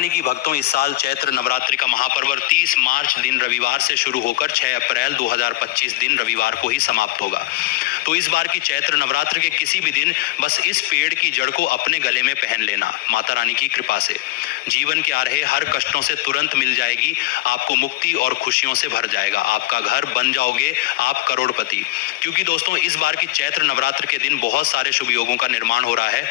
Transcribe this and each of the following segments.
रानी की भक्तों, इस साल चैत्र नवरात्रि का महापर्व 30 मार्च दिन रविवार से शुरू होकर 6 अप्रैल 2025 दिन रविवार को ही समाप्त होगा। तो इस बार की चैत्र नवरात्रि के किसी भी दिन बस इस पेड़ की जड़ को अपने गले में पहन लेना। माता रानी की कृपा से जीवन के आ रहे हर कष्टों से तुरंत मिल जाएगी, आपको मुक्ति और खुशियों से भर जाएगा। आपका घर बन जाओगे आप करोड़पति। क्योंकि दोस्तों, इस बार की चैत्र नवरात्र के दिन बहुत सारे शुभ योगों का निर्माण हो रहा है,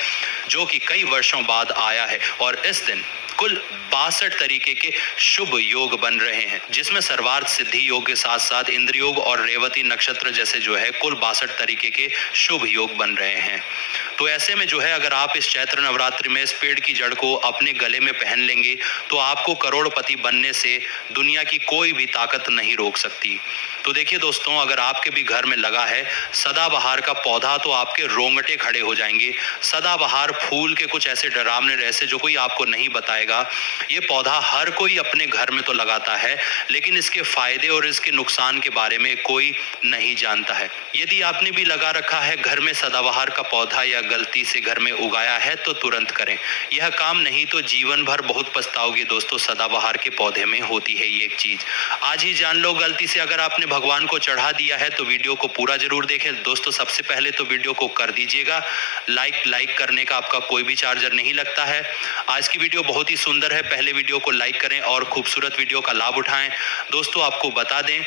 जो कि कई वर्षों बाद आया है। और इस दिन कुल 62 तरीके के शुभ योग बन रहे हैं, जिसमें सर्वार्थ सिद्धि योग के साथ साथ इंद्र योग और रेवती नक्षत्र जैसे कुल 62 तरीके के शुभ योग बन रहे हैं। तो ऐसे में अगर आप इस चैत्र नवरात्रि में इस पेड़ की जड़ को अपने गले में पहन लेंगे तो आपको करोड़पति बनने से दुनिया की कोई भी ताकत नहीं रोक सकती। तो देखिए दोस्तों, अगर आपके भी घर में लगा है सदाबहार का पौधा तो आपके रोंगटे खड़े हो जाएंगे। सदाबहार फूल के कुछ ऐसे डरावने रहस्य जो कोई आपको नहीं बताएगा। ये पौधा हर कोई अपने घर में तो लगाता है, लेकिन इसके फायदे और इसके नुकसान के बारे में कोई नहीं जानता है। यदि आपने भी लगा रखा है घर में सदाबहार का पौधा या गलती से घर में उगाया है तो तुरंत करें। यह काम नहीं तो जीवन भर बहुत पछताओगे दोस्तों। सदाबहार के पौधे में होती है ये एक चीज, आज ही जान लो। गलती से अगर आपने भगवान को चढ़ा दिया है तो वीडियो को पूरा जरूर देखें दोस्तों। सबसे पहले तो वीडियो को कर दीजिएगा लाइक करने का आपका कोई भी चार्जर नहीं लगता है। आज की वीडियो बहुत ही सुंदर है, पहले वीडियो को लाइक करें और खूबसूरत वीडियो का लाभ उठाएं। दोस्तों, आपको बता दें,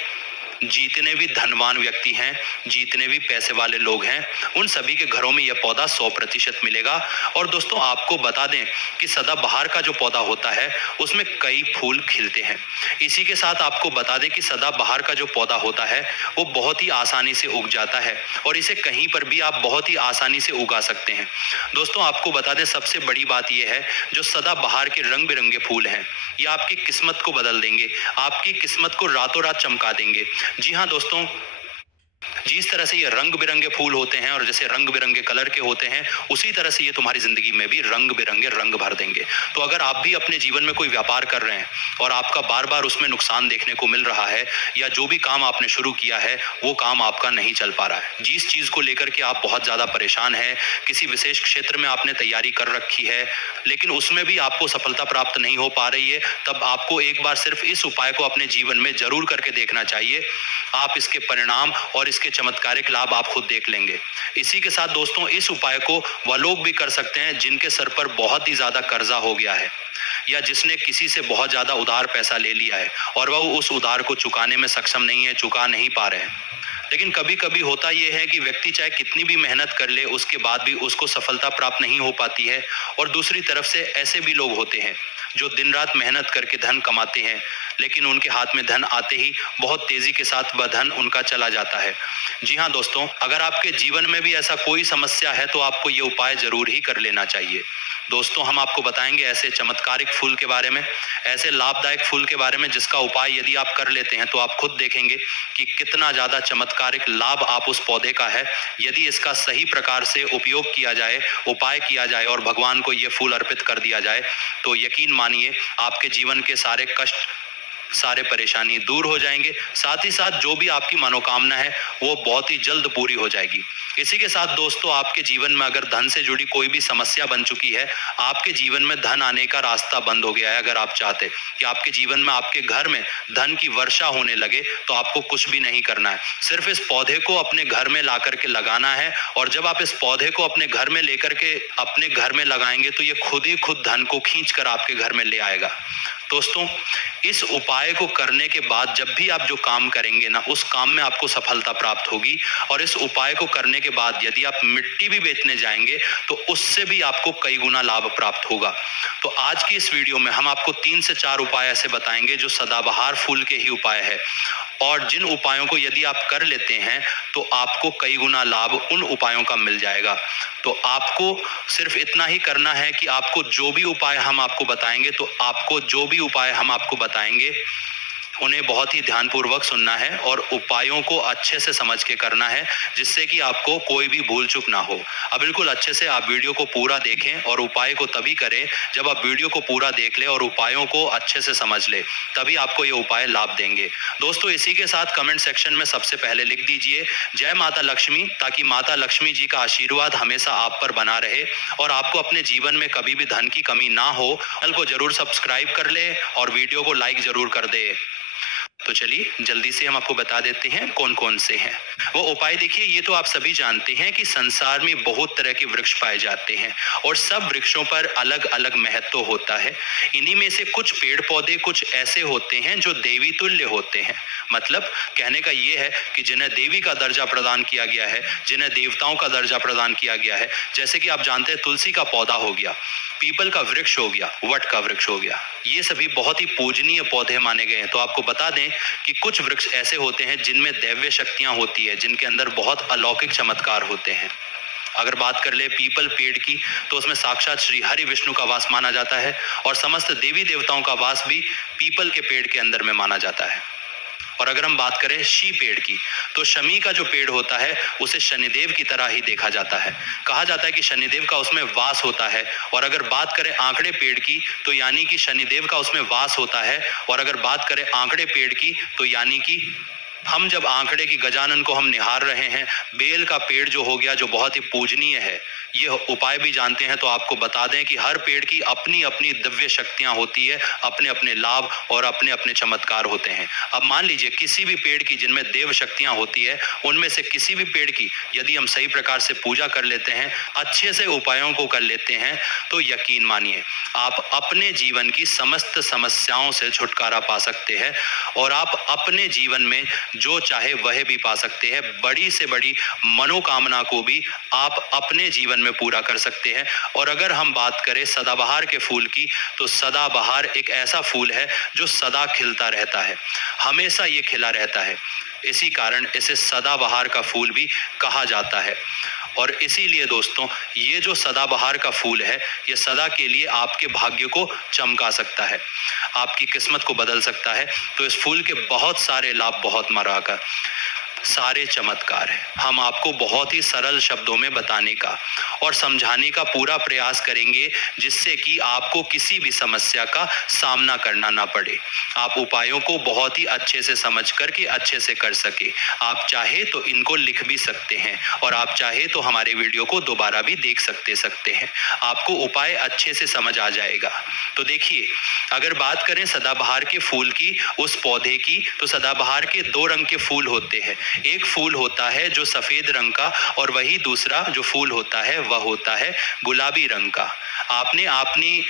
जितने भी धनवान व्यक्ति हैं, जितने भी पैसे वाले लोग हैं, उन सभी के घरों में यह पौधा 100% मिलेगा। और दोस्तों, आपको बता दें कि सदाबहार का जो पौधा होता है उसमें कई फूल खिलते हैं। इसी के साथ आपको बता दें कि सदाबहार का जो पौधा होता है वो बहुत ही आसानी से उग जाता है और इसे कहीं पर भी आप बहुत ही आसानी से उगा सकते हैं। दोस्तों, आपको बता दें, सबसे बड़ी बात यह है, जो सदाबहार के रंग बिरंगे फूल हैं ये आपकी किस्मत को बदल देंगे, आपकी किस्मत को रातों रात चमका देंगे। जी हाँ दोस्तों, जिस तरह से ये रंग बिरंगे फूल होते हैं और जैसे रंग बिरंगे कलर के होते हैं, उसी तरह से ये तुम्हारी जिंदगी में भी रंग बिरंगे रंग भर देंगे। तो अगर आप भी अपने जीवन में कोई व्यापार कर रहे हैं और आपका बार बार उसमें नुकसान देखने को मिल रहा है, या जो भी काम आपने शुरू किया है वो काम आपका नहीं चल पा रहा है, जिस चीज को लेकर के आप बहुत ज्यादा परेशान हैं, किसी विशेष क्षेत्र में आपने तैयारी कर रखी है लेकिन उसमें भी आपको सफलता प्राप्त नहीं हो पा रही है, तब आपको एक बार सिर्फ इस उपाय को अपने जीवन में जरूर करके देखना चाहिए। आप इसके परिणाम और इसके चमत्कारिक लाभ आप खुद देख लेंगे। इसी के साथ दोस्तों, इस उपाय को वह लोग भी कर सकते हैं जिनके सर पर बहुत ही ज्यादा कर्जा हो गया है, या जिसने किसी से बहुत ज्यादा उधार पैसा ले लिया है और वह उस उधार को चुकाने में सक्षम नहीं है, चुका नहीं पा रहे हैं। लेकिन कभी कभी होता यह है कि व्यक्ति चाहे कितनी भी मेहनत कर ले, उसके बाद भी उसको सफलता प्राप्त नहीं हो पाती है। और दूसरी तरफ से ऐसे भी लोग होते हैं जो दिन रात मेहनत करके धन कमाते हैं, लेकिन उनके हाथ में धन आते ही बहुत तेजी के साथ वह धन उनका चला जाता है। जी हाँ दोस्तों, अगर आपके जीवन में भी ऐसा कोई समस्या है तो आपको ये उपाय जरूर ही कर लेना चाहिए। दोस्तों, हम आपको बताएंगे ऐसे चमत्कारिक फूल के बारे में, ऐसे लाभदायक फूल के बारे में जिसका उपाय यदि आप कर लेते हैं तो आप खुद देखेंगे कि कितना ज्यादा चमत्कारिक लाभ आप उस पौधे का है। यदि इसका सही प्रकार से उपयोग किया जाए, उपाय किया जाए और भगवान को ये फूल अर्पित कर दिया जाए, तो यकीन मानिए आपके जीवन के सारे कष्ट, सारे परेशानी दूर हो जाएंगे। साथ ही साथ जो भी आपकी मनोकामना है वो बहुत ही जल्द पूरी हो जाएगी। इसी के साथ दोस्तों, आपके जीवन में अगर धन से जुड़ी कोई भी समस्या बन चुकी है, आपके जीवन में धन आने का रास्ता बंद हो गया है, अगर आप चाहते कि आपके जीवन में, आपके घर में धन की वर्षा होने लगे, तो आपको कुछ भी नहीं करना है, सिर्फ इस पौधे को अपने घर में ला करके लगाना है। और जब आप इस पौधे को अपने घर में लेकर के अपने घर में लगाएंगे तो ये खुद ही खुद धन को खींच कर आपके घर में ले आएगा। दोस्तों, इस उपाय को करने के बाद जब भी आप जो काम करेंगे ना, उस काम में आपको सफलता प्राप्त होगी। और इस उपाय को करने के बाद यदि आप मिट्टी भी बेचने जाएंगे तो उससे भी आपको कई गुना लाभ प्राप्त होगा। तो आज की इस वीडियो में हम आपको 3 से 4 उपाय ऐसे बताएंगे जो सदाबहार फूल के ही उपाय है, और जिन उपायों को यदि आप कर लेते हैं तो आपको कई गुना लाभ उन उपायों का मिल जाएगा। तो आपको सिर्फ इतना ही करना है कि आपको जो भी उपाय हम आपको बताएंगे उन्हें बहुत ही ध्यानपूर्वक सुनना है और उपायों को अच्छे से समझ के करना है, जिससे कि आपको कोई भी भूल चूक ना हो। अब बिल्कुल अच्छे से आप वीडियो को पूरा देखें और उपाय को तभी करें जब आप वीडियो को पूरा देख लें और उपायों को अच्छे से समझ लें, तभी आपको ये उपाय लाभ देंगे। दोस्तों, इसी के साथ कमेंट सेक्शन में सबसे पहले लिख दीजिए जय माता लक्ष्मी, ताकि माता लक्ष्मी जी का आशीर्वाद हमेशा आप पर बना रहे और आपको अपने जीवन में कभी भी धन की कमी ना हो। चैनल को जरूर सब्सक्राइब कर ले और वीडियो को लाइक जरूर कर दे। तो चलिए जल्दी से हम आपको बता देते हैं कौन कौन से हैं वो उपाय। देखिए, ये तो आप सभी जानते हैं कि संसार में बहुत तरह के वृक्ष पाए जाते हैं और सब वृक्षों पर अलग अलग महत्व होता है। इन्हीं में से कुछ पेड़ पौधे कुछ ऐसे होते हैं जो देवी तुल्य होते हैं। मतलब कहने का ये है कि जिन्हें देवी का दर्जा प्रदान किया गया है, जिन्हें देवताओं का दर्जा प्रदान किया गया है। जैसे कि आप जानते हैं, तुलसी का पौधा हो गया, पीपल का वृक्ष हो गया, वट का वृक्ष हो गया, ये सभी बहुत ही पूजनीय पौधे माने गए हैं। तो आपको बता दें कि कुछ वृक्ष ऐसे होते हैं जिनमें दैव्य शक्तियां होती है, जिनके अंदर बहुत अलौकिक चमत्कार होते हैं। अगर बात कर ले पीपल पेड़ की, तो उसमें साक्षात श्री हरि विष्णु का वास माना जाता है और समस्त देवी देवताओं का वास भी पीपल के पेड़ के अंदर में माना जाता है। और अगर हम बात करें शी पेड़ की, तो शमी का जो पेड़ होता है उसे शनिदेव की तरह ही देखा जाता है। कहा जाता है कि शनिदेव का उसमें वास होता है। और अगर बात करें आंकड़े पेड़ की, तो यानी कि शनिदेव का उसमें वास होता है। और अगर बात करें आंकड़े पेड़ की, तो यानी कि हम जब आंकड़े की गजानन को हम निहार रहे हैं, बेल का पेड़ जो हो गया, जो बहुत ही पूजनीय है, ये उपाय भी जानते हैं, तो आपको बता दें कि हर पेड़ की अपनी अपनी दिव्य शक्तियां होती है, अपने अपने लाभ और अपने अपने चमत्कार होते हैं। अब मान लीजिए किसी भी पेड़ की जिनमें देव शक्तियां होती है, उनमें से किसी भी पेड़ की यदि हम सही प्रकार से पूजा कर लेते हैं, अच्छे से उपायों को कर लेते हैं, तो यकीन मानिए आप अपने जीवन की समस्त समस्याओं से छुटकारा पा सकते हैं और आप अपने जीवन में जो चाहे वह भी पा सकते हैं। बड़ी से बड़ी मनोकामना को भी आप अपने जीवन में पूरा कर सकते हैं। और अगर हम बात करें सदाबहार के फूल की, तो सदाबहार एक ऐसा फूल है जो सदा खिलता रहता है, हमेशा ये खिला रहता है। इसी कारण इसे सदाबहार का फूल भी कहा जाता है। और इसीलिए दोस्तों, ये जो सदाबहार का फूल है, ये सदा के लिए आपके भाग्य को चमका सकता है, आपकी किस्मत को बदल सकता है। तो इस फूल के बहुत सारे लाभ, बहुत मराकर सारे चमत्कार है। हम आपको बहुत ही सरल शब्दों में बताने का और समझाने का पूरा प्रयास करेंगे, जिससे कि आपको किसी भी समस्या का सामना करना ना पड़े। आप उपायों को बहुत ही अच्छे से समझ करके अच्छे से कर सके। आप चाहे तो इनको लिख भी सकते हैं और आप चाहे तो हमारे वीडियो को दोबारा भी देख सकते हैं। आपको उपाय अच्छे से समझ आ जाएगा। तो देखिए, अगर बात करें सदाबहार के फूल की, उस पौधे की, तो सदाबहार के 2 रंग के फूल होते हैं। एक फूल होता है जो सफेद रंग का, और वही दूसरा जो फूल होता है वह होता है गुलाबी रंग का। आपने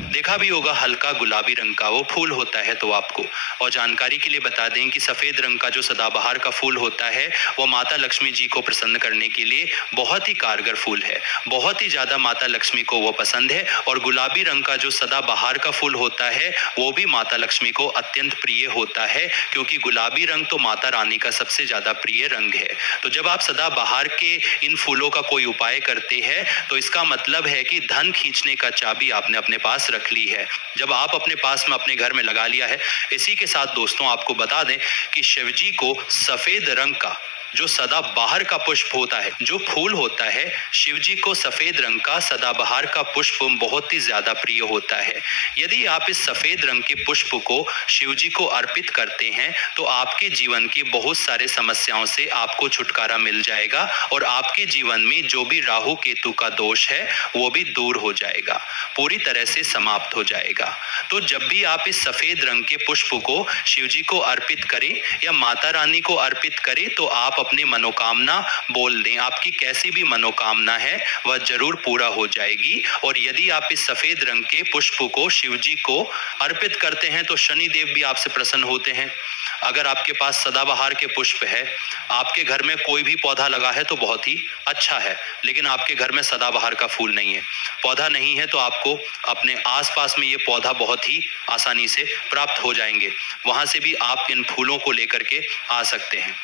देखा भी होगा, हल्का गुलाबी रंग का वो फूल होता है। तो आपको और जानकारी के लिए बता दें कि सफेद रंग का जो सदाबहार का फूल होता है, वो माता लक्ष्मी जी को प्रसन्न करने के लिए बहुत ही कारगर फूल है, बहुत ही ज्यादा माता लक्ष्मी को वो पसंद है। और गुलाबी रंग का जो सदाबहार का फूल होता है, वो भी माता लक्ष्मी को अत्यंत प्रिय होता है, क्योंकि गुलाबी रंग तो माता रानी का सबसे ज्यादा प्रिय रंग है। तो जब आप सदाबहार के इन फूलों का कोई उपाय करते हैं, तो इसका मतलब है कि धन खींचने का चाबी आपने अपने पास रख ली है। जब आप अपने पास में अपने घर में लगा लिया है। इसी के साथ दोस्तों आपको बता दें कि शिव जी को सफेद रंग का जो सदाबहार का पुष्प होता है, जो फूल होता है, शिव जी को सफेद रंग का सदाबहार का पुष्प बहुत ही ज्यादा प्रिय होता है। यदि आप इस सफेद रंग के पुष्प को शिव जी को अर्पित करते हैं, तो आपके जीवन की बहुत सारे समस्याओं से आपको छुटकारा मिल जाएगा और आपके जीवन में जो भी राहु केतु का दोष है वो भी दूर हो जाएगा, पूरी तरह से समाप्त हो जाएगा। तो जब भी आप इस सफेद रंग के पुष्प को शिव जी को अर्पित करें या माता रानी को अर्पित करें, तो आप अपनी मनोकामना बोल दें। आपकी कैसी भी मनोकामना है वह जरूर पूरा हो जाएगी। और यदि आप इस सफेद रंग के पुष्प को शिव जी को अर्पित करते हैं, तो शनि देव भी आपसे प्रसन्न होते हैं। अगर आपके पास सदाबहार के पुष्प है, आपके घर में कोई भी पौधा लगा है तो बहुत ही अच्छा है, लेकिन आपके घर में सदाबहार का फूल नहीं है, पौधा नहीं है, तो आपको अपने आसपास में ये पौधा बहुत ही आसानी से प्राप्त हो जाएंगे। वहां से भी आप इन फूलों को लेकर के आ सकते हैं।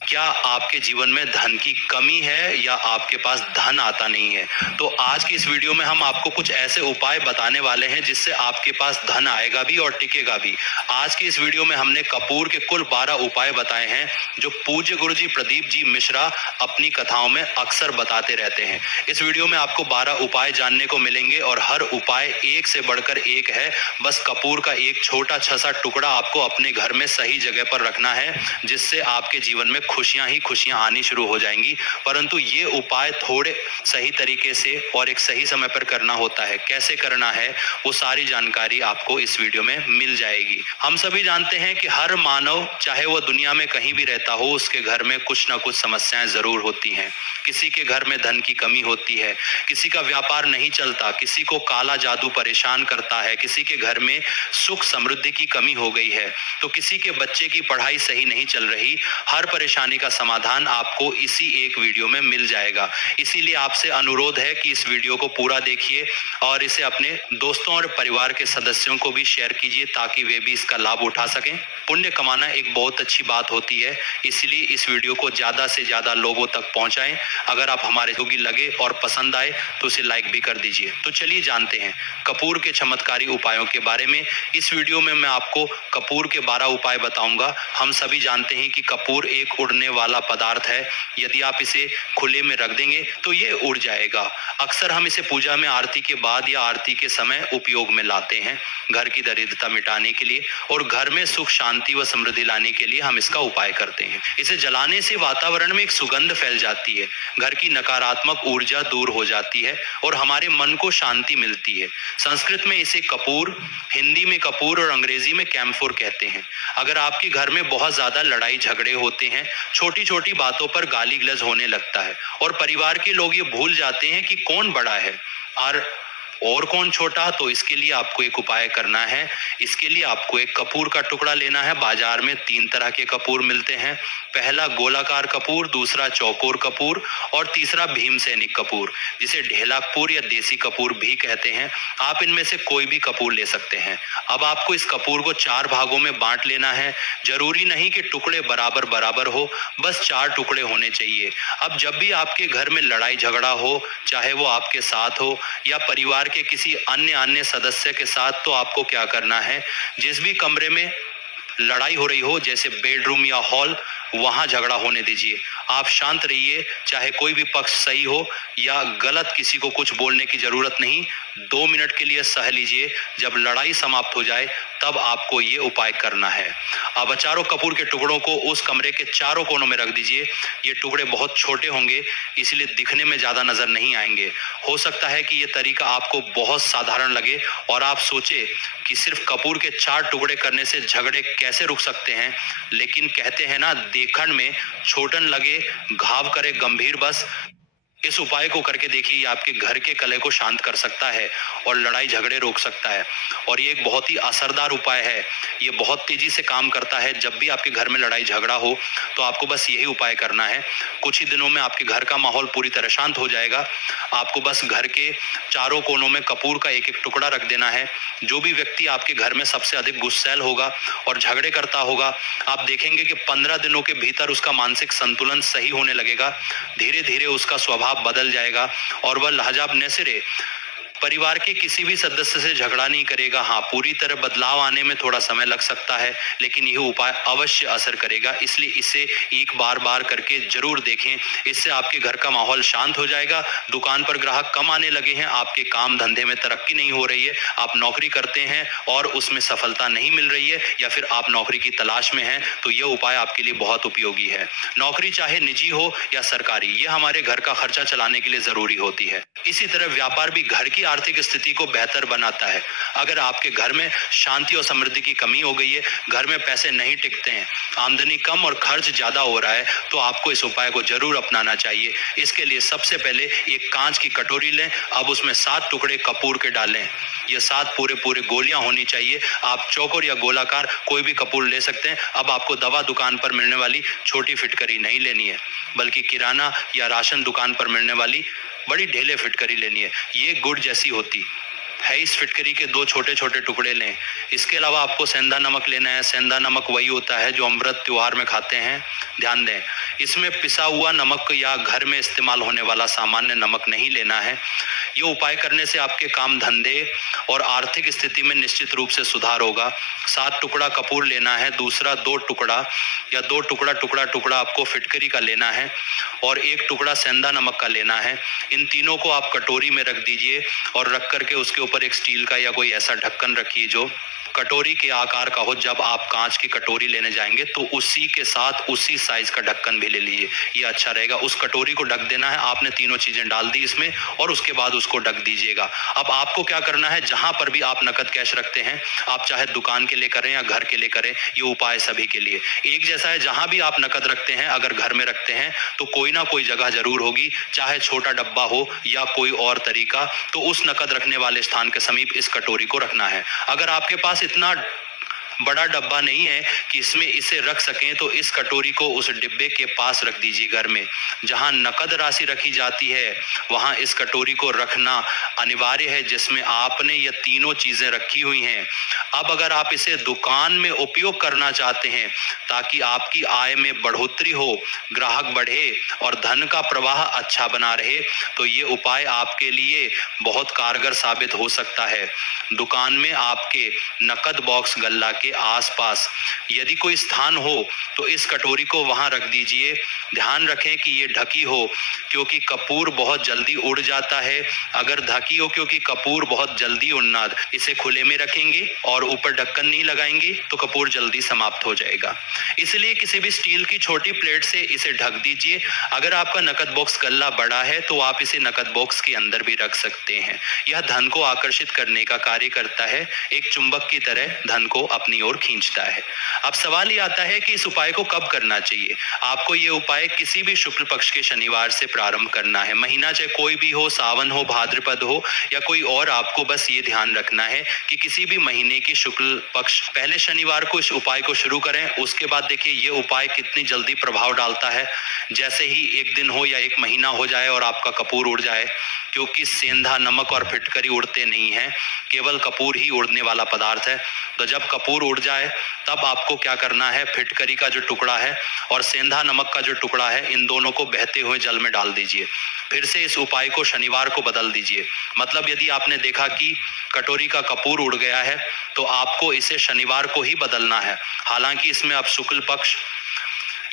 क्या आपके जीवन में धन की कमी है या आपके पास धन आता नहीं है? तो आज की इस वीडियो में हम आपको कुछ ऐसे उपाय बताने वाले हैं जिससे आपके पास धन आएगा भी और टिकेगा भी। आज की इस वीडियो में हमने कपूर के कुल 12 उपाय बताए हैं जो पूज्य गुरु जी प्रदीप जी मिश्रा अपनी कथाओं में अक्सर बताते रहते हैं। इस वीडियो में आपको 12 उपाय जानने को मिलेंगे और हर उपाय एक से बढ़कर एक है। बस कपूर का एक छोटा सा टुकड़ा आपको अपने घर में सही जगह पर रखना है, जिससे आपके जीवन में खुशियां ही खुशियां आनी शुरू हो जाएंगी। परंतु ये उपाय थोड़े सही तरीके से और एक सही समय पर करना होता है। कैसे करना है वो सारी जानकारी आपको इस वीडियो में मिल जाएगी। हम सभी जानते हैं कि हर मानव, चाहे वो दुनिया में कहीं भी रहता हो, उसके घर में कुछ ना कुछ समस्याएं जरूर होती हैं। किसी के घर में धन की कमी होती है, किसी का व्यापार नहीं चलता, किसी को काला जादू परेशान करता है, किसी के घर में सुख समृद्धि की कमी हो गई है, तो किसी के बच्चे की पढ़ाई सही नहीं चल रही। हर परेशानी का समाधान आपको इसी एक वीडियो में मिल जाएगा। इसीलिए आपसे अनुरोध है कि इस वीडियो को पूरा देखिए और इसे अपने दोस्तों और परिवार के सदस्यों को भी शेयर कीजिए ताकि वे भी इसका लाभ उठा सकें। पुण्य कमाना एक बहुत अच्छी बात होती है, इसलिए इस वीडियो को ज्यादा से ज्यादा लोगों तक पहुंचाएं। अगर आप हमारे योगी लगे और पसंद आए तो उसे लाइक भी कर दीजिए। तो चलिए जानते हैं कपूर के चमत्कारी उपायों के बारे में। इस वीडियो में मैं आपको कपूर के 12 उपाय बताऊंगा। हम सभी जानते हैं कि कपूर एक उड़ने वाला पदार्थ है। यदि आप इसे खुले में रख देंगे तो ये उड़ जाएगा। अक्सर हम इसे पूजा में आरती के बाद या आरती के समय उपयोग में लाते हैं, घर की दरिद्रता मिटाने के लिए और घर में सुख शांति व समृद्धि लाने के लिए हम इसका उपाय करते हैं। इसे जलाने से वातावरण में एक सुगंध फैल जाती है, घर की नकारात्मक ऊर्जा दूर हो जाती है और हमारे मन को शांति मिलती है। संस्कृत में इसे कपूर, हिंदी में कपूर और अंग्रेजी में कैम्फोर कहते हैं। अगर आपके घर में बहुत ज्यादा लड़ाई झगड़े होते हैं, छोटी छोटी बातों पर गाली गलौज होने लगता है और परिवार के लोग ये भूल जाते हैं कि कौन बड़ा है और कौन छोटा, तो इसके लिए आपको एक उपाय करना है। इसके लिए आपको एक कपूर का टुकड़ा लेना है। बाजार में 3 तरह के कपूर मिलते हैं। पहला गोलाकार कपूर, दूसरा चौकोर कपूर और तीसरा भीमसैनिक कपूर, जिसे ढेला कपूर या देसी कपूर भी कहते हैं। आप इनमें से कोई भी कपूर ले सकते हैं। अब आपको इस कपूर को 4 भागों में बांट लेना है। जरूरी नहीं कि टुकड़े बराबर बराबर हो, बस 4 टुकड़े होने चाहिए। अब जब भी आपके घर में लड़ाई झगड़ा हो, चाहे वो आपके साथ हो या परिवार के किसी अन्य सदस्य के साथ, तो आपको क्या करना है, जिस भी कमरे में लड़ाई हो रही हो, जैसे बेडरूम या हॉल, वहां झगड़ा होने दीजिए। आप शांत रहिए, चाहे कोई भी पक्ष सही हो या गलत, किसी को कुछ बोलने की जरूरत नहीं। 2 मिनट के लिए सह लीजिए। जब लड़ाई समाप्त हो जाए तब आपको ये उपाय करना है। अब चारों कपूर के टुकड़ों को उस कमरे के चारों कोनों में रख दीजिए। ये टुकड़े बहुत छोटे होंगे, इसलिए दिखने में ज्यादा नजर नहीं आएंगे। हो सकता है कि ये तरीका आपको बहुत साधारण लगे और आप सोचे कि सिर्फ कपूर के 4 टुकड़े करने से झगड़े कैसे रुक सकते हैं, लेकिन कहते हैं ना, देखण में छोटन लगे घाव करे गंभीर बस। इस उपाय को करके देखिए, ये आपके घर के कलह को शांत कर सकता है और लड़ाई झगड़े रोक सकता है। और ये एक बहुत ही असरदार उपाय है। ये बहुत तेजी से काम करता है। जब भी आपके घर में लड़ाई झगड़ा हो तो आपको बस यही उपाय करना है। कुछ ही दिनों में आपके घर का माहौल पूरी तरह शांत हो जाएगा। आपको बस घर के चारों कोनों में कपूर का एक एक टुकड़ा रख देना है। जो भी व्यक्ति आपके घर में सबसे अधिक गुस्सैल होगा और झगड़े करता होगा, आप देखेंगे कि 15 दिनों के भीतर उसका मानसिक संतुलन सही होने लगेगा। धीरे धीरे उसका स्वभाव बदल जाएगा और वह लहजा न सिरे परिवार के किसी भी सदस्य से झगड़ा नहीं करेगा। हाँ, पूरी तरह बदलाव आने में थोड़ा समय लग सकता है, लेकिन यह उपाय अवश्य असर करेगा। इसलिए इसे एक बार करके जरूर देखें। इससे आपके घर का माहौल शांत हो जाएगा। दुकान पर ग्राहक कम आने लगे हैं, आपके काम धंधे में तरक्की नहीं हो रही है, आप नौकरी करते हैं और उसमें सफलता नहीं मिल रही है, या फिर आप नौकरी की तलाश में हैं, तो यह उपाय आपके लिए बहुत उपयोगी है। नौकरी चाहे निजी हो या सरकारी, यह हमारे घर का खर्चा चलाने के लिए जरूरी होती है। इसी तरह व्यापार भी घर की आर्थिक स्थिति को बेहतर बनाता है। अगर आपके घर में शांति और समृद्धि की कमी हो गई है, घर में पैसे नहीं टिकते हैं, आमदनी कम और खर्च ज्यादा हो रहा है, तो आपको इस उपाय को जरूर अपनाना चाहिए। इसके लिए सबसे पहले एक कांच की कटोरी लें। अब उसमें 7 टुकड़े कपूर के डालें। ये 7 पूरे गोलियां होनी चाहिए। आप चौकोर या गोलाकार कोई भी कपूर ले सकते हैं। अब आपको दवा दुकान पर मिलने वाली छोटी फिटकरी नहीं लेनी है, बल्कि किराना या राशन दुकान पर मिलने वाली बड़ी ढेले फिटकरी लेनी है। ये गुड़ जैसी होती है इस फिटकरी के 2 छोटे छोटे टुकड़े लें। इसके अलावा आपको सेंधा नमक लेना है। सेंधा नमक वही होता है जो अमृत त्योहार में खाते हैं। ध्यान दें, इसमें पिसा हुआ नमक या घर में इस्तेमाल होने वाला सामान्य नमक नहीं लेना है। ये उपाय करने से आपके काम धंधे और आर्थिक स्थिति में निश्चित रूप से सुधार होगा। 7 टुकड़ा कपूर लेना है। दूसरा 2 टुकड़ा या 2 टुकड़ा आपको फिटकरी का लेना है और 1 टुकड़ा सेंधा नमक का लेना है। इन तीनों को आप कटोरी में रख दीजिए और रख करके उसके ऊपर एक स्टील का या कोई ऐसा ढक्कन रखिए जो कटोरी के आकार का हो। जब आप कांच की कटोरी लेने जाएंगे तो उसी के साथ उसी साइज का ढक्कन भी ले लीजिए, ये अच्छा रहेगा। उस कटोरी को ढक देना है। आपने तीनों चीजें डाल दी इसमें और उसके बाद उसको ढक दीजिएगा। अब आपको क्या करना है, जहां पर भी आप नकद कैश रखते हैं, आप चाहे दुकान के लिए करें या घर के लिए करें, ये उपाय सभी के लिए एक जैसा है। जहां भी आप नकद रखते हैं, अगर घर में रखते हैं तो कोई ना कोई जगह जरूर होगी, चाहे छोटा डब्बा हो या कोई और तरीका, तो उस नकद रखने वाले स्थान के समीप इस कटोरी को रखना है। अगर आपके पास इतना बड़ा डब्बा नहीं है कि इसमें इसे रख सकें, तो इस कटोरी को उस डिब्बे के पास रख दीजिए। घर में जहां नकद राशि रखी जाती है वहां इस कटोरी को रखना अनिवार्य है जिसमें आपने ये तीनों चीजें रखी हुई हैं। अब अगर आप इसे दुकान में उपयोग करना चाहते हैं ताकि आपकी आय में बढ़ोतरी हो, ग्राहक बढ़े और धन का प्रवाह अच्छा बना रहे, तो ये उपाय आपके लिए बहुत कारगर साबित हो सकता है। दुकान में आपके नकद बॉक्स गल्ला के आसपास यदि कोई स्थान हो तो इस कटोरी को वहां रख दीजिए। ध्यान रखें कि ये ढकी हो, क्योंकि कपूर बहुत जल्दी उड़ जाता है। अगर ढकी हो, क्योंकि कपूर बहुत जल्दी उड़ना, इसे खुले में रखेंगे और ऊपर ढक्कन नहीं लगाएंगे तो कपूर जल्दी समाप्त हो जाएगा। इसलिए किसी भी स्टील की छोटी प्लेट से इसे ढक दीजिए। अगर आपका नकद बॉक्स गल्ला बड़ा है तो आप इसे नकद बॉक्स के अंदर भी रख सकते हैं। यह धन को आकर्षित करने का कार्य करता है, एक चुंबक की तरह धन को अपनी ओर खींचता है। अब सवाल ये आता है कि इस उपाय को कब करना चाहिए। आपको ये उपाय किसी भी शुक्ल पक्ष के शनिवार से प्रारंभ करना है। महीना चाहे कोई भी हो, सावन हो, भाद्रपद हो या कोई और, आपको बस ये ध्यान रखना है कि किसी भी महीने की शुक्ल पक्ष पहले शनिवार को इस उपाय को शुरू करें। उसके बाद देखिए ये उपाय कितनी जल्दी प्रभाव डालता है। जैसे ही 1 दिन हो या 1 महीना हो जाए और आपका कपूर उड़ जाए, क्योंकि सेंधा नमक और फिटकरी उड़ते नहीं हैं, केवल कपूर ही उड़ने वाला पदार्थ है। तो जब कपूर उड़ जाए तब आपको क्या करना है, फिटकरी का जो टुकड़ा है और सेंधा नमक का जो टुकड़ा है, इन दोनों को बहते हुए जल में डाल दीजिए। फिर से इस उपाय को शनिवार को बदल दीजिए। मतलब यदि आपने देखा कि कटोरी का कपूर उड़ गया है तो आपको इसे शनिवार को ही बदलना है। हालांकि इसमें अब शुक्ल पक्ष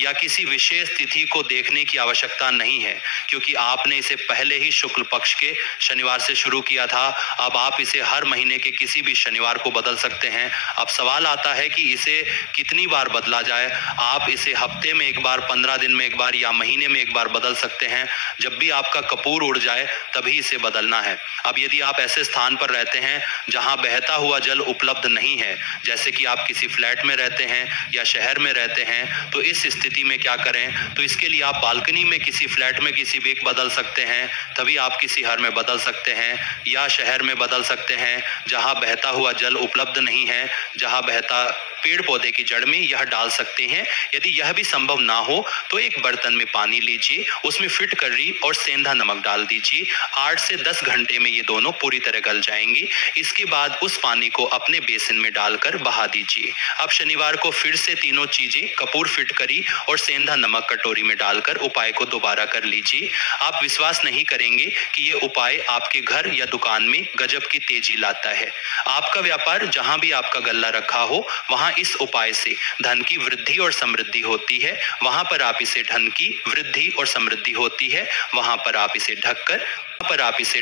या किसी विशेष तिथि को देखने की आवश्यकता नहीं है, क्योंकि आपने इसे पहले ही शुक्ल पक्ष के शनिवार से शुरू किया था। अब आप इसे हर महीने के किसी भी शनिवार को बदल सकते हैं। अब सवाल आता है कि इसे कितनी बार बदला जाए। आप इसे हफ्ते में 1 बार, 15 दिन में 1 बार या महीने में 1 बार बदल सकते हैं। जब भी आपका कपूर उड़ जाए तभी इसे बदलना है। अब यदि आप ऐसे स्थान पर रहते हैं जहां बहता हुआ जल उपलब्ध नहीं है, जैसे कि आप किसी फ्लैट में रहते हैं या शहर में रहते हैं, तो इस स्थिति में क्या करें, तो इसके लिए आप बालकनी में किसी फ्लैट में किसी भी एक बदल सकते हैं। तभी आप किसी घर में बदल सकते हैं या शहर में बदल सकते हैं जहां बहता हुआ जल उपलब्ध नहीं है, जहां बहता पेड़ पौधे की जड़ में यह डाल सकते हैं। यदि यह भी संभव ना हो तो एक बर्तन में पानी लीजिए, उसमें फिटकरी और सेंधा नमक डाल दीजिए। 8 से 10 घंटे में ये दोनों पूरी तरह गल जाएंगे। इसके बाद उस पानी को अपने बेसिन में डालकर बहा दीजिए। अब शनिवार को फिर से तीनों चीजें कपूर, फिटकरी और सेंधा नमक कटोरी में डालकर उपाय को दोबारा कर लीजिए। आप विश्वास नहीं करेंगे कि ये उपाय आपके घर या दुकान में गजब की तेजी लाता है। आपका व्यापार जहां भी आपका गल्ला रखा हो वहां इस उपाय से धन की वृद्धि और समृद्धि होती है। वहां पर आप इसे धन की वृद्धि और समृद्धि होती है, वहां पर आप इसे ढककर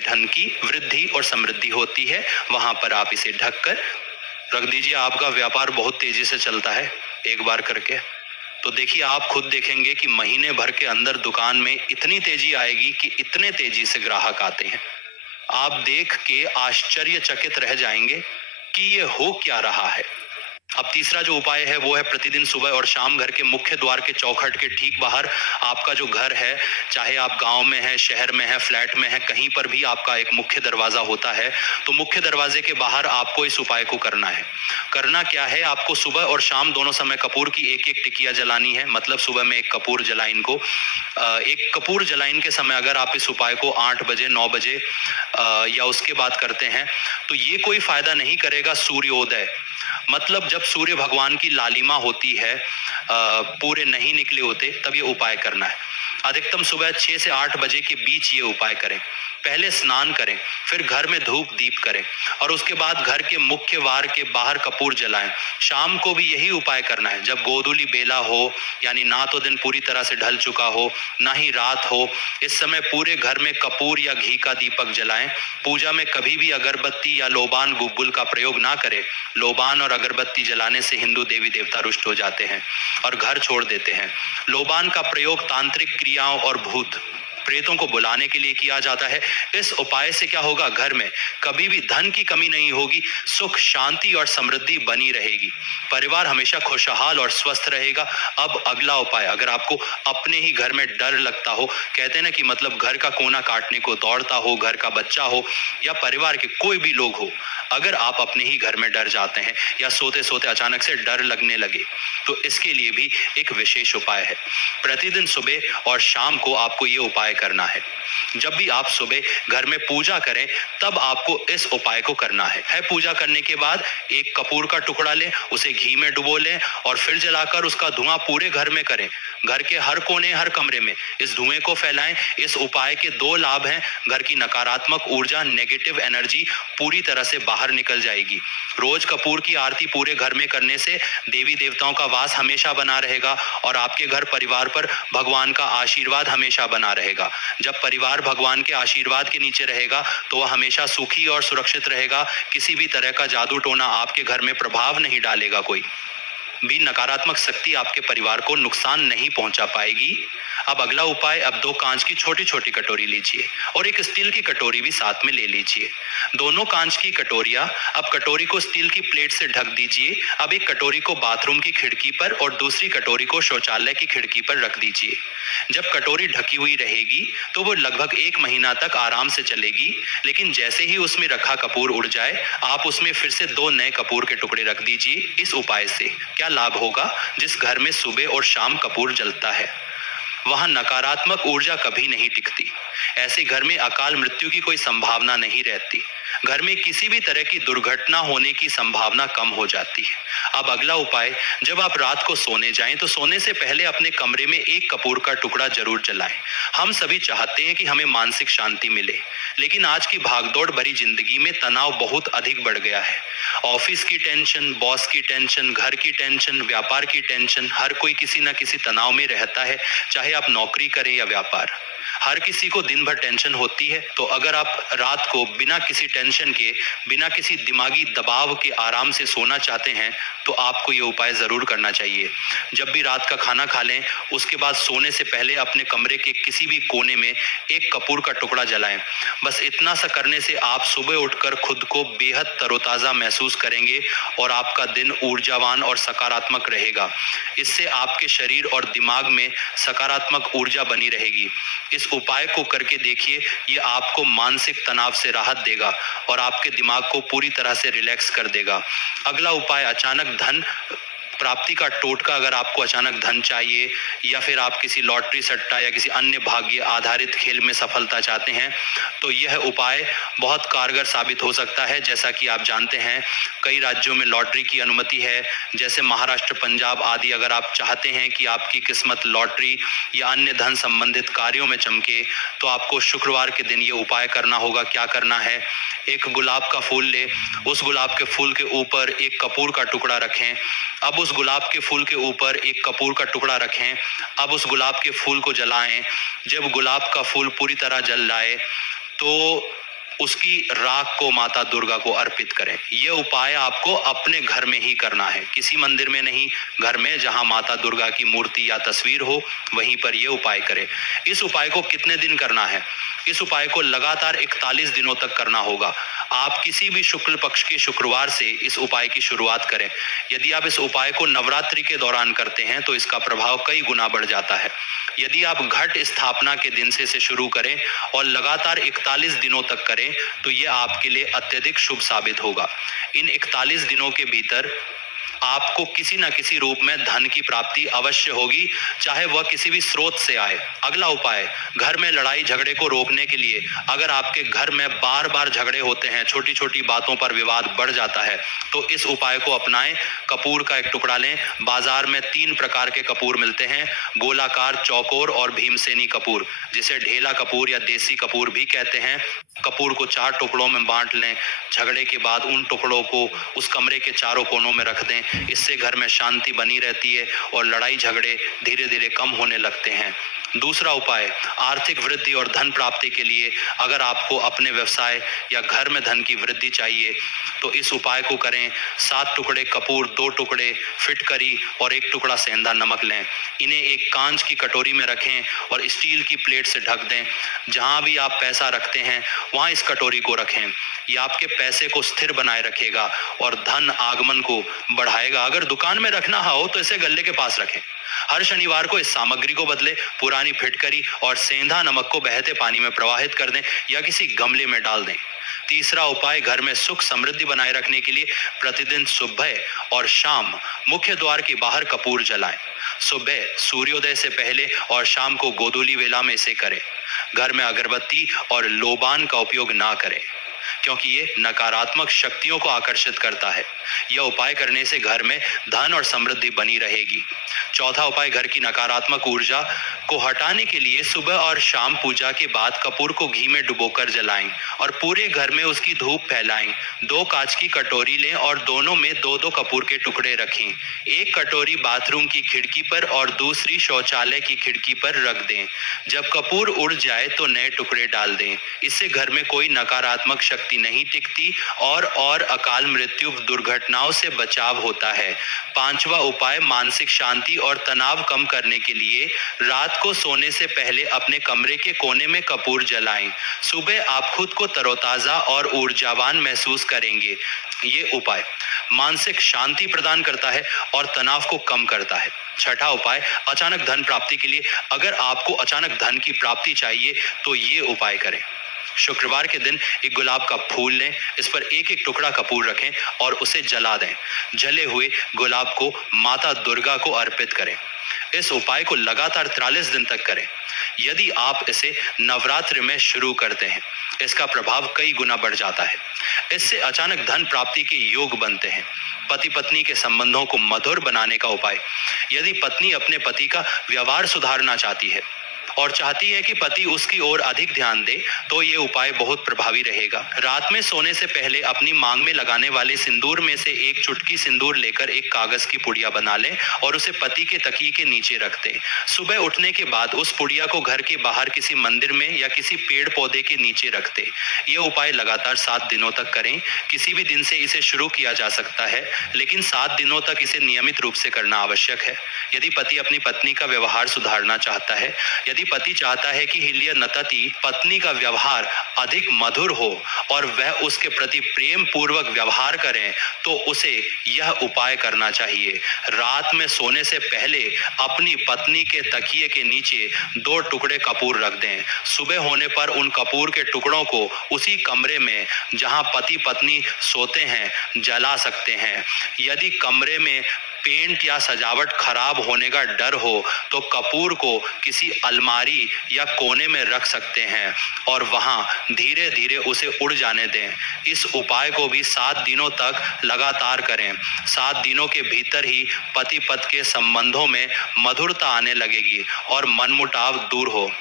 धन की वृद्धि और समृद्धि होती है, वहां पर आप इसे ढककर रख दीजिए। आपका व्यापार बहुत तेजी से चलता है एक बार करके। तो देखिए, आप खुद देखेंगे कि महीने भर के अंदर दुकान में इतनी तेजी आएगी कि इतने तेजी से ग्राहक आते हैं। आप देख के आश्चर्यचकित रह जाएंगे कि ये हो क्या रहा है। अब तीसरा जो उपाय है वो है प्रतिदिन सुबह और शाम घर के मुख्य द्वार के चौखट के ठीक बाहर, आपका जो घर है, चाहे आप गांव में है, शहर में है, फ्लैट में है, कहीं पर भी आपका एक मुख्य दरवाजा होता है, तो मुख्य दरवाजे के बाहर आपको इस उपाय को करना है। करना क्या है, आपको सुबह और शाम दोनों समय कपूर की एक एक टिकिया जलानी है। मतलब सुबह में एक कपूर जलाएं इनको। एक कपूर जलाइन के समय अगर आप इस उपाय को 8 बजे 9 बजे या उसके बाद करते हैं तो ये कोई फायदा नहीं करेगा सूर्योदय, मतलब जब सूर्य भगवान की लालिमा होती है, पूरे नहीं निकले होते, तब ये उपाय करना है। अधिकतम सुबह 6 से 8 बजे के बीच ये उपाय करें। पहले स्नान करें, फिर घर में धूप दीप करें और उसके बाद घर के मुख्य वार के बाहर कपूर जलाएं। शाम को भी यही उपाय करना है, जब गोधूली बेला हो, यानी ना तो दिन पूरी तरह से ढल चुका हो ना ही रात हो, इस समय पूरे घर में कपूर या घी का दीपक जलाएं। पूजा में कभी भी अगरबत्ती या लोबान गुग्गुल का प्रयोग ना करें। लोबान और अगरबत्ती जलाने से हिंदू देवी देवता रुष्ट हो जाते हैं और घर छोड़ देते हैं। लोबान का प्रयोग तांत्रिक क्रियाओं और भूत प्रेतों को बुलाने के लिए किया जाता है। इस उपाय से क्या होगा, घर में कभी भी धन की कमी नहीं होगी, सुख शांति और समृद्धि बनी रहेगी, परिवार हमेशा खुशहाल और स्वस्थ रहेगा। अब अगला उपाय, अगर आपको अपने ही घर में डर लगता हो, कहते हैं ना कि मतलब घर का कोना काटने को दौड़ता हो, घर का बच्चा हो या परिवार के कोई भी लोग हो, अगर आप अपने ही घर में डर जाते हैं या सोते सोते अचानक से डर लगने लगे, तो इसके लिए भी एक विशेष उपाय है। प्रतिदिन सुबह और शाम को आपको ये उपाय करना है। जब भी आप सुबह घर में पूजा करें तब आपको इस उपाय को करना है। पूजा करने के बाद एक कपूर का टुकड़ा लें, उसे घी में डुबो लें और फिर जलाकर उसका धुआं पूरे घर में करें। घर के हर कोने हर कमरे में इस धुएं को फैलाएं। इस उपाय के 2 लाभ हैं। घर की नकारात्मक ऊर्जा, नेगेटिव एनर्जी पूरी तरह से बाहर निकल जाएगी। रोज कपूर की आरती पूरे घर में करने से देवी देवताओं का वास हमेशा बना रहेगा और आपके घर परिवार पर भगवान का आशीर्वाद हमेशा बना रहेगा। जब परिवार भगवान के आशीर्वाद के नीचे रहेगा तो वह हमेशा सुखी और सुरक्षित रहेगा। किसी भी तरह का जादू टोना आपके घर में प्रभाव नहीं डालेगा, कोई भी नकारात्मक शक्ति आपके परिवार को नुकसान नहीं पहुंचा पाएगी। अब अगला उपाय, अब 2 कांच की छोटी छोटी कटोरी लीजिए और एक स्टील की कटोरी भी साथ में ले लीजिए। दोनों कांच की कटोरियां, अब कटोरी को स्टील की प्लेट से ढक दीजिए। अब एक कटोरी को बाथरूम की खिड़की पर और दूसरी कटोरी को शौचालय की खिड़की पर रख दीजिए। जब कटोरी ढकी हुई रहेगी तो वो लगभग 1 महीना तक आराम से चलेगी, लेकिन जैसे ही उसमें रखा कपूर उड़ जाए, आप उसमें फिर से 2 नए कपूर के टुकड़े रख दीजिए। इस उपाय से क्या लाभ होगा, जिस घर में सुबह और शाम कपूर जलता है वहां नकारात्मक ऊर्जा कभी नहीं टिकती। ऐसे घर में अकाल मृत्यु की कोई संभावना नहीं रहती। घर में किसी भी तरह की दुर्घटना होने की संभावना कम हो जाती है। अब अगला उपाय, जब आप रात को सोने जाएं तो सोने से पहले अपने कमरे में एक कपूर का टुकड़ा जरूर जलाएं। हम सभी चाहते हैं कि हमें मानसिक शांति मिले, लेकिन आज की भागदौड़ भरी जिंदगी में तनाव बहुत अधिक बढ़ गया है। ऑफिस की टेंशन, बॉस की टेंशन, घर की टेंशन, व्यापार की टेंशन, हर कोई किसी न किसी तनाव में रहता है, चाहे आप नौकरी करें या व्यापार। हर किसी को दिन भर टेंशन होती है। तो अगर आप रात को बिना किसी टेंशन के, बिना किसी दिमागी दबाव के आराम से सोना चाहते हैं तो आपको ये उपाय जरूर करना चाहिए। जब भी रात का खाना खा लें उसके बाद सोने से पहले अपने कमरे के किसी भी कोने में एक कपूर का टुकड़ा जलाएं। बस इतना सा करने से आप सुबह उठकर खुद को बेहद तरोताजा महसूस करेंगे और आपका दिन ऊर्जावान और सकारात्मक रहेगा। इससे आपके शरीर और दिमाग में सकारात्मक ऊर्जा बनी रहेगी। इस उपाय को करके देखिए, ये आपको मानसिक तनाव से राहत देगा और आपके दिमाग को पूरी तरह से रिलैक्स कर देगा। अगला उपाय, अचानक धन प्राप्ति का टोटका। अगर आपको अचानक धन चाहिए या फिर आप किसी लॉटरी सट्टा या किसी अन्य भाग्य आधारित खेल में सफलता चाहते हैं तो यह उपाय बहुत कारगर साबित हो सकता है। जैसा कि आप जानते हैं कई राज्यों में लॉटरी की अनुमति है, जैसे महाराष्ट्र, पंजाब आदि। अगर आप चाहते हैं कि आपकी किस्मत लॉटरी या अन्य धन संबंधित कार्यों में चमके तो आपको शुक्रवार के दिन ये उपाय करना होगा। क्या करना है, एक गुलाब का फूल ले, उस गुलाब के फूल के ऊपर एक कपूर का टुकड़ा रखें। अब उस गुलाब के फूल के ऊपर एक कपूर का टुकड़ा रखें। अब उस गुलाब के फूल को जलाएं। जब गुलाब का फूल पूरी तरह जल जाए तो उसकी राख को माता दुर्गा को अर्पित करें। ये उपाय आपको अपने घर में ही करना है, किसी मंदिर में नहीं, घर में जहां माता दुर्गा की मूर्ति या तस्वीर हो वहीं पर ये उपाय करें। इस उपाय को कितने दिन करना है, इस उपाय को लगातार 41 दिनों तक करना होगा। आप किसी भी शुक्ल पक्ष के शुक्रवार से इस उपाय की शुरुआत करें। यदि आप इस उपाय को नवरात्रि के दौरान करते हैं तो इसका प्रभाव कई गुना बढ़ जाता है। यदि आप घट स्थापना के दिन से इसे शुरू करें और लगातार 41 दिनों तक करें तो यह आपके लिए अत्यधिक शुभ साबित होगा। इन 41 दिनों के भीतर आपको किसी न किसी रूप में धन की प्राप्ति अवश्य होगी, चाहे वह किसी भी स्रोत से आए। अगला उपाय, घर में लड़ाई झगड़े को रोकने के लिए अगर आपके घर में बार बार झगड़े होते हैं, छोटी छोटी बातों पर विवाद बढ़ जाता है, तो इस उपाय को अपनाएं। कपूर का एक टुकड़ा लें। बाजार में 3 प्रकार के कपूर मिलते हैं, गोलाकार, चौकोर और भीमसेनी कपूर, जिसे ढेला कपूर या देसी कपूर भी कहते हैं। कपूर को 4 टुकड़ों में बांट लें। झगड़े के बाद उन टुकड़ों को उस कमरे के चारों कोनों में रख दें। इससे घर में शांति बनी रहती है और लड़ाई झगड़े धीरे धीरे कम होने लगते हैं। दूसरा उपाय, आर्थिक वृद्धि और धन प्राप्ति के लिए अगर आपको अपने व्यवसाय या घर में धन की वृद्धि चाहिए तो इस उपाय को करें। 7 टुकड़े कपूर, 2 टुकड़े फिटकरी और 1 टुकड़ा सेंधा नमक लें। इन्हें एक कांच की कटोरी में रखें और स्टील की प्लेट से ढक दें। जहां भी आप पैसा रखते हैं वहां इस कटोरी को रखें। ये आपके पैसे को स्थिर बनाए रखेगा और धन आगमन को बढ़ाएगा। अगर दुकान में रखना हो तो इसे गल्ले के पास रखें। हर शनिवार को इस सामग्री को बदले, पुरानी फिटकरी और सेंधा नमक को बहते पानी में प्रवाहित कर दें या किसी गमले में डाल दें। तीसरा उपाय, घर में सुख समृद्धि बनाए रखने के लिए प्रतिदिन सुबह और शाम मुख्य द्वार के बाहर कपूर जलाएं। सुबह सूर्योदय से पहले और शाम को गोधूली वेला में इसे करें। घर में अगरबत्ती और लोबान का उपयोग ना करें क्योंकि ये नकारात्मक शक्तियों को आकर्षित करता है। यह उपाय करने से घर में धन और समृद्धि बनी रहेगी। चौथा उपाय, घर की नकारात्मक ऊर्जा को हटाने के लिए सुबह और शाम पूजा के बाद कपूर को घी में डुबोकर जलाएं और पूरे घर में उसकी धूप फैलाएं। 2 कांच की कटोरी लें और दोनों में 2-2 कपूर के टुकड़े रखें। एक कटोरी बाथरूम की खिड़की पर और दूसरी शौचालय की खिड़की पर रख दें। जब कपूर उड़ जाए तो नए टुकड़े डाल दें। इससे घर में कोई नकारात्मक शक्ति नहीं टिकती और अकाल मृत्यु दुर्घटनाओं से बचाव होता है। 5वां उपाय, मानसिक शांति और तनाव कम करने के लिए रात को सोने से पहले अपने कमरे के कोने में कपूर जलाएं। सुबह आप खुद को तरोताजा और ऊर्जावान महसूस करेंगे। ये उपाय मानसिक शांति प्रदान करता है और तनाव को कम करता है। छठा उपाय, अचानक धन प्राप्ति के लिए अगर आपको अचानक धन की प्राप्ति चाहिए तो ये उपाय करें। शुक्रवार के दिन एक गुलाब का फूल लें, इस पर 1-1 टुकड़ा कपूर रखें और उसे जला दें। जले हुए गुलाब को माता दुर्गा को अर्पित करें। इस उपाय को लगातार 43 दिन तक करें। यदि आप इसे नवरात्रि में शुरू करते हैं, इसका प्रभाव कई गुना बढ़ जाता है। इससे अचानक धन प्राप्ति के योग बनते हैं। पति पत्नी के संबंधों को मधुर बनाने का उपाय, यदि पत्नी अपने पति का व्यवहार सुधारना चाहती है और चाहती है कि पति उसकी ओर अधिक ध्यान दे तो ये उपाय बहुत प्रभावी रहेगा। रात में सोने से पहले अपनी मांग में लगाने वाले सिंदूर में से 1 चुटकी सिंदूर लेकर एक कागज की पुड़िया बना लें और उसे पति के तकिए के नीचे रख दें। सुबह उठने के बाद उस पुड़िया को घर के बाहर किसी मंदिर में या किसी पेड़ पौधे के नीचे रख दें। यह उपाय लगातार 7 दिनों तक करें। किसी भी दिन से इसे शुरू किया जा सकता है, लेकिन 7 दिनों तक इसे नियमित रूप से करना आवश्यक है। यदि पति अपनी पत्नी का व्यवहार सुधारना चाहता है, यदि पति चाहता है कि हिलिया नतति पत्नी का व्यवहार अधिक मधुर हो और वह उसके प्रति प्रेम पूर्वक व्यवहार करें, तो उसे यह उपाय करना चाहिए। रात में सोने से पहले अपनी पत्नी के तकिए के नीचे 2 टुकड़े कपूर रख दें। सुबह होने पर उन कपूर के टुकड़ों को उसी कमरे में जहां पति पत्नी सोते हैं जला सकते हैं। यदि कमरे में पेंट या सजावट खराब होने का डर हो तो कपूर को किसी अलमारी या कोने में रख सकते हैं और वहां धीरे धीरे उसे उड़ जाने दें। इस उपाय को भी 7 दिनों तक लगातार करें। 7 दिनों के भीतर ही पति पत्नी के संबंधों में मधुरता आने लगेगी और मनमुटाव दूर हो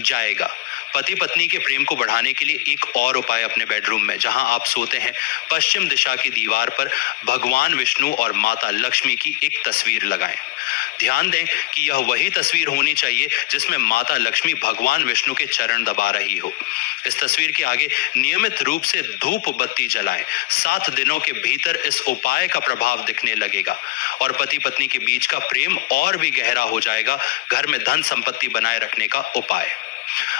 जाएगा। पति पत्नी के प्रेम को बढ़ाने के लिए एक और उपाय, अपने बेडरूम में जहां आप सोते हैं पश्चिम दिशा की दीवार पर भगवान विष्णु और माता लक्ष्मी की एक तस्वीर लगाएं। ध्यान दें कि यह वही तस्वीर होनी चाहिए जिसमें माता लक्ष्मी भगवान विष्णु के चरण दबा रही हो। इस तस्वीर के आगे नियमित रूप से धूप बत्ती जलाएं। 7 दिनों के भीतर इस उपाय का प्रभाव दिखने लगेगा और पति पत्नी के बीच का प्रेम और भी गहरा हो जाएगा। घर में धन संपत्ति बनाए रखने का उपाय,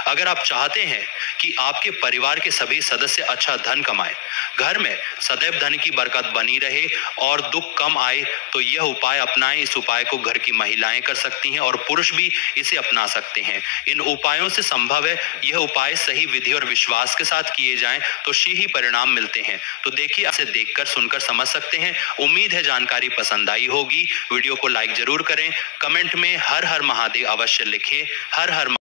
अगर आप चाहते हैं कि आपके परिवार के सभी सदस्य अच्छा धन कमाएं, घर में सदैव धन की बरकत बनी रहे और दुख कम आए, तो यह उपाय अपनाएं। इस उपाय को घर की महिलाएं कर सकती हैं और पुरुष भी इसे अपना सकते हैं। इन उपायों से संभव है यह उपाय सही विधि और विश्वास के साथ किए जाएं तो ही परिणाम मिलते हैं। तो देखिए, इसे देखकर सुनकर समझ सकते हैं। उम्मीद है जानकारी पसंद आई होगी। वीडियो को लाइक जरूर करें, कमेंट में हर हर महादेव अवश्य लिखें। हर हर